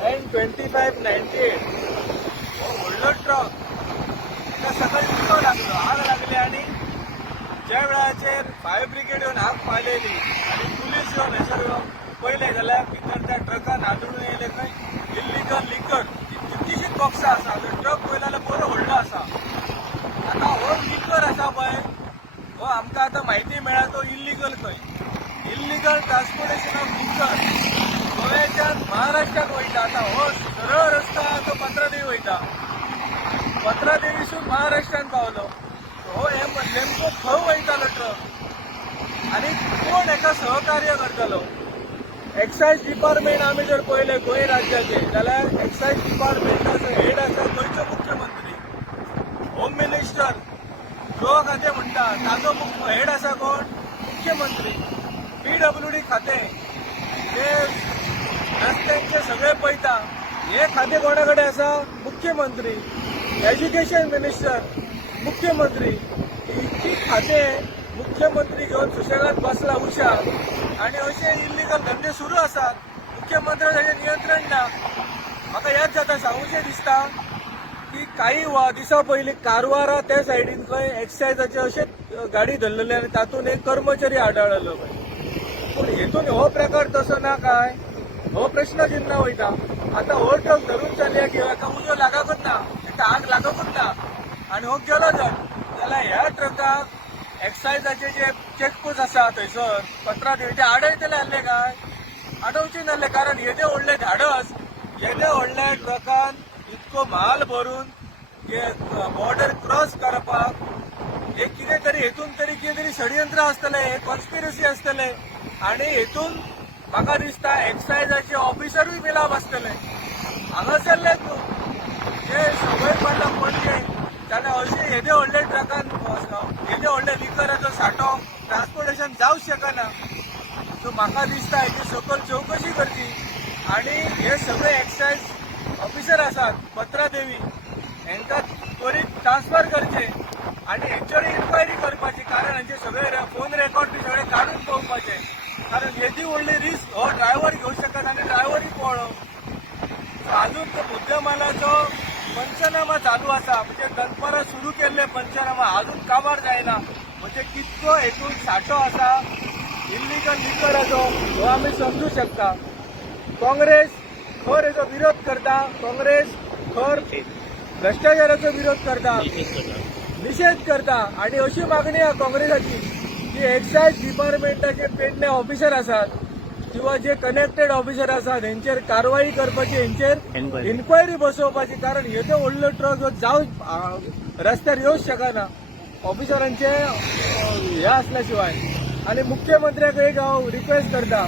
Ninety eight व्हडलो truck त्या सकाळी उडो लागलो. आग लागली आणि ज्या वेळाचेर फायर ब्रिगेड येवन आग मारलेली आनी पुलीस येवन हयसर पयले जाल्यार भितर त्या ट्रकान आदळून येयले खंय इल्लिगल लिकर कितकीशीच बॉक्सां आसा तो ट्रक पयलो जाल्यार बरो व्हडलो आसा आता हो लिकर आसा पळय हो आमकां आतां म्हायती मेळ्ळ्या तो इल्लिगल खंय इल्लिगल ट्रान्सपोर्टेशन ऑफ लिकर गोव्याच्यान महाराष्ट्रात वयता आता हो सरळ रस्तो आहा तो पत्रादेवी वयता पत्रादेवीसून महाराष्ट्रात पावलो हो हे नेमको खंय वयतालो ट्रक? आनी कोण हेका सहकार्य करतलो? एक्सायज डिपार्टमेंट आमी जर पळयले गोंय राज्याचे जाल्यार एक्सायज डिपार्टमेंटाचो हेड आसा गोंयचो मुख्यमंत्री होम मिनिस्टर गृह खातें म्हणटा ताजो मुख्य हेड आसा कोण? मुख्यमंत्री. पीडब्ल्यूडी खातें ते रस्त्यांचे सगळे पळयता हे खाते कोणा कडेन आसा मुख्यमंत्री एज्युकेशन मिनिस्टर मुख्यमंत्री इतकी खातें मुख्यमंत्री घेवन सुशेगात बसला हुशार. आणि असे इल्लिगल धंदे सुरू आसात मुख्यमंत्र्याचे नियंत्रण ना म्हाका याद जाता सांगूचें दिसता की काही वा दिसा पयलीं कारवारा त्या सायडीन खंय एक्सायजाचे अशें गाडी धरलेले आनी तातूंत एक कर्मचारी आढळलो खंय पूण हेतून हो प्रकार तसो ना काय? हो प्रश्न चिन्ह वयता आता हो ट्रक धरून चलया की हाका उजो लागकूच ना ताका आग लागकूच ना आनी हो गेलो जर जाल्यार ह्या ट्रकाक एक्सायजाचे जे चेकपोस्ट आसा थंयसर पत्रा ते आडयतले आहले काय आडवचे नासले कारण येदे व्हडले धाडस येदे व्हडल्या ट्रकान इतको म्हाल भरून बॉर्डर क्रॉस करपाक हे कितें तरी हेतून तरी कितें तरी षडयंत्र आसतलें हे कॉन्स्पिरसी आसतलें आनी हेतून म्हाका दिसता एक्सायजाचे ऑफिसरूय मिलाप बसतले हांगासरले न्हू जे सवय पडला पणजे जाल्यार अशे येदे व्हडले ट्रकान येदे व्हडले लिकराचो सांठो ट्रान्सपोर्टेशन जावंक शकना सो म्हाका दिसता हेची सकल चवकशी करची आनी हे सगळे एक्सायज ऑफिसर आसात पत्रादेवी. हांकां त्वरीत ट्रान्सफर करचे आनी हेंचेर इन्क्वायरी करपाची कारण हांचे सगळे फोन रेकॉर्ड बी सगळे काडून पळोवपाचे कारण येदी व्हडली रिस्क हो ड्रायव्हर घेवंक शकत आनी ड्रायव्हरूय पळो अजून तो मुद्देमालाचो पंचनामा चालू आसा म्हणजे दनपरां सुरू केल्ले पंचनामा. अजून काबार जायना. म्हणजे कितको हेतून साठो आसा इल्लिगल लिकराचो हो आमी समजू शकता. काँग्रेस खर हेचो विरोध करता. काँग्रेस खर भ्रष्टाचाराचो विरोध करता. निषेध करता. आणि अशी मागणी आहे काँग्रेसाची की एक्सायज डिपार्टमेंटाचे पेडणे ऑफिसर आसात किंवा जे कनेक्टेड ऑफिसर आसात हेंचेर कारवाई करपाची हेंचेर. इन्क्वायरी बसोवपाची. कारण येदो व्हडलो ट्रक जावं आ, रस्त्यार येवंच शकना ऑफिसरांचे हे असल्या शिवाय आणि मुख्यमंत्र्याक एक हांव रिक्वेस्ट करता.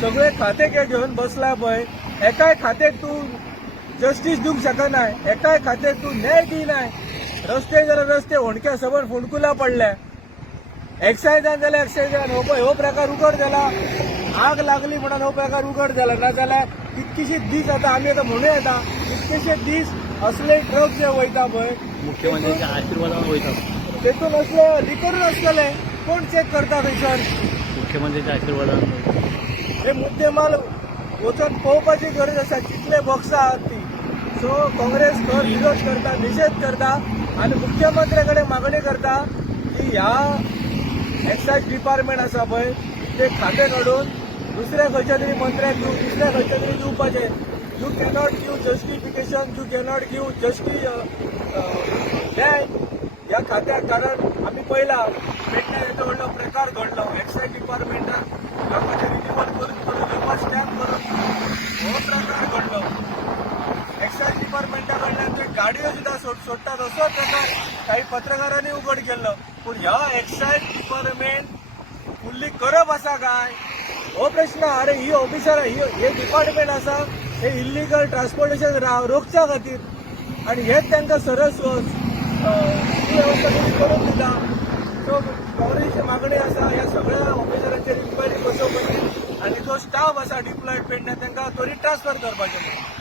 सगळे खाते जे घेवन बसला पळय एकाय खात्याक तूं जस्टीस दिवंक शकना एकाय खात्याक तूं न्याय दिनाय रस्ते जाल्यार रस्ते होणक्या सबन फोंडकुला पडल्या. एक्सायजान जाल्यार एक्सायजान हो पळय हो प्रकार उगड जाला आग लागली म्हणून हो प्रकार उगड जाला नाजाल्यार कितकीशीच दीस आता आमी आतां म्हणूं येता कितकेशे दीस असले ट्रक जे वयता पळय मुख्यमंत्र्यांच्या वयता तेतून असले लिकरूच असलेले. कोण चेक करता थंयसर मुख्यमंत्र्यांच्या आशीर्वादावर हे मुद्देमाल वचून पळोवपाची गरज आसा कितले बॉक्सां आहात ती. सो काँग्रेस खर विरोध करता निषेध करता आनी मुख्यमंत्र्या कडेन मागणी करता की ह्या एक्सायज डिपार्टमेंट आसा पळय ते खातें काडून दुसऱ्या खंयच्या तरी मंत्र्याक दिवं दुसऱ्या खंयच्या तरी दिवपाचे you cannot give justification you cannot give जस्टी bank ह्या खात्याक कारण आमी पळयला पेडण्या येदो व्हडलो प्रकार घडलो. एक्सायज डिपार्टमेंटान लोकांचे रिन्युअल करून करून लोकां स्टॅम्प करून हो प्रकार घडलो. एक्सायज डिपार्टमेंटा कडल्यान ते गाडयो सुद्दां सोड सोडटात असो प्रकार काही पत्रकारांनी उघड केल्लो पूण ह्या एक्सायज डिपार्टमेंट फुल्ली करप आसा काय? हो प्रश्न अरे ही ऑफिसर ही हे डिपार्टमेंट आसा हे इल्लिगल ट्रान्सपोर्टेशन रोखच्या खातीर आणि हेच तांकां सरस सुवेवस्था करून दिता सो काँग्रेसची मागणी आसा ह्या सगळ्या ऑफिसरांचेर इन्क्वायरी बसोवपाची आणि जो स्टाफ आसा डिप्लॉयड पेडण्या तांकां त्वरीत ट्रान्सफर करपाचें